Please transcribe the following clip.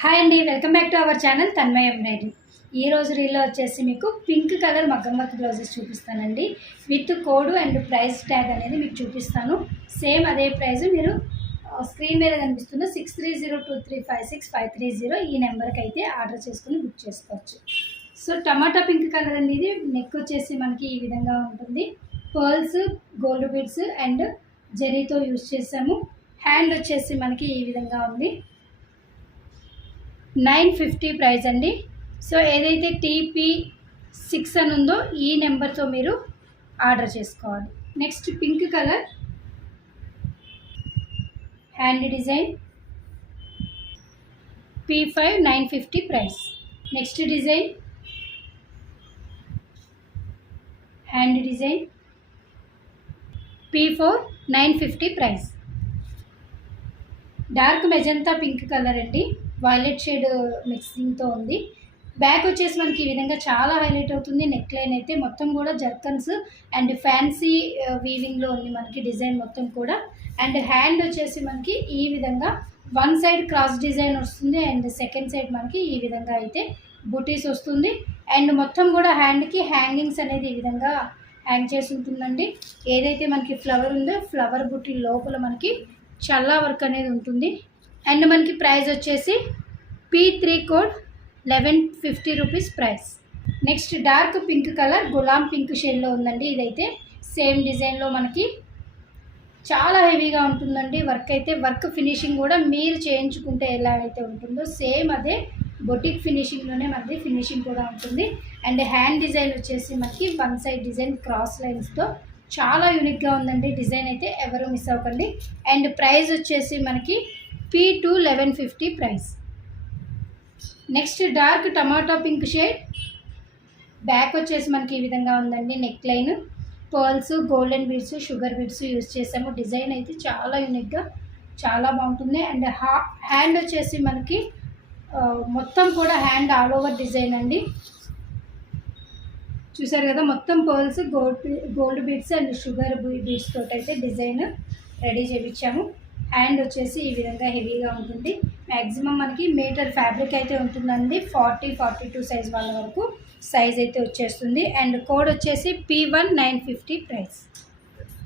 Hi అండి, welcome back to our channel Tanmaya embroidery. ఈ రోజు రీల్లో వచ్చేసి మీకు పింక్ కలర్ మగ్గం వర్క్ బ్లౌజెస్ చూపిస్తానండి. With code and price tag అనేది మీకు చూపిస్తాను. సేమ్ అదే ప్రైస్ మీరు స్క్రీన్ మీద కనిపిస్తున్న 6302356530 ఈ నెంబర్కి అయితే ఆర్డర్ చేసుకుని బుక్ చేసుకోవచ్చు. సో టమాటా పింక్ కలర్ అనేది నెక్ వచ్చేసి మనకి ఈ విధంగా ఉంటుంది. పర్ల్స్, గోల్డ్ బీడ్స్ అండ్ జరీతో యూజ్ చేసాము. హ్యాండ్ వచ్చేసి మనకి ఈ విధంగా ఉంది. 950 ప్రైస్ అండి. సో ఏదైతే TP6 అని ఉందో ఈ నెంబర్తో మీరు ఆర్డర్ చేసుకోవాలి. Next pink colour hand design P5 950 price. Next design hand design P4 950 price. Dark magenta pink colour అండి, వైలెట్ షేడ్ మిక్సింగ్తో ఉంది. బ్యాక్ వచ్చేసి మనకి ఈ విధంగా చాలా హైలైట్ అవుతుంది. నెక్ లైన్ అయితే మొత్తం కూడా జర్కన్స్ అండ్ ఫ్యాన్సీ వీవింగ్లో ఉంది మనకి డిజైన్ మొత్తం కూడా. అండ్ హ్యాండ్ వచ్చేసి మనకి ఈ విధంగా వన్ సైడ్ క్రాస్ డిజైన్ వస్తుంది అండ్ సెకండ్ సైడ్ మనకి ఈ విధంగా అయితే బుటీస్ వస్తుంది. అండ్ మొత్తం కూడా హ్యాండ్కి హ్యాంగింగ్స్ అనేది ఈ విధంగా హ్యాంగ్ చేసి ఉంటుందండి. ఏదైతే మనకి ఫ్లవర్ ఉందో ఫ్లవర్ బుటీ లోపల మనకి చల్లా వర్క్ అనేది ఉంటుంది. అండ్ మనకి ప్రైస్ వచ్చేసి P3 code 1150 rupees price. Next dark pink colour Ghulam pink షేడ్లో ఉందండి. ఇదైతే సేమ్ డిజైన్లో మనకి చాలా హెవీగా ఉంటుందండి. వర్క్ అయితే వర్క్ ఫినిషింగ్ కూడా మీరు చేయించుకుంటే ఎలా అయితే ఉంటుందో సేమ్ అదే బొటిక్ ఫినిషింగ్లోనే మనకి ఫినిషింగ్ కూడా ఉంటుంది. అండ్ హ్యాండ్ డిజైన్ వచ్చేసి మనకి వన్ సైడ్ డిజైన్ క్రాస్ లైన్స్తో చాలా యూనిక్గా ఉందండి. డిజైన్ అయితే ఎవరు మిస్ అవ్వకండి. అండ్ ప్రైస్ వచ్చేసి మనకి P2 1150 ప్రైస్. నెక్స్ట్ డార్క్ టమాటా పింక్ షేడ్ బ్యాక్ వచ్చేసి మనకి ఈ విధంగా ఉందండి. Neck line pearls, golden beads, sugar beads use చేసాము. డిజైన్ అయితే చాలా యూనిక్గా చాలా బాగుంటుంది. అండ్ హ్యాండ్ వచ్చేసి మనకి మొత్తం కూడా హ్యాండ్ ఆల్ ఓవర్ డిజైన్ అండి. చూసారు కదా, మొత్తం pearls, gold beads and sugar beads తోటి అయితే డిజైన్ రెడీ చేయించాము. హ్యాండ్ వచ్చేసి ఈ విధంగా హెవీగా ఉంటుంది. మ్యాక్సిమం మనకి మీటర్ ఫ్యాబ్రిక్ అయితే ఉంటుందండి. 40-42 సైజ్ వాళ్ళ వరకు సైజ్ అయితే వచ్చేస్తుంది. అండ్ కోడ్ వచ్చేసి P1 950 ప్రైస్.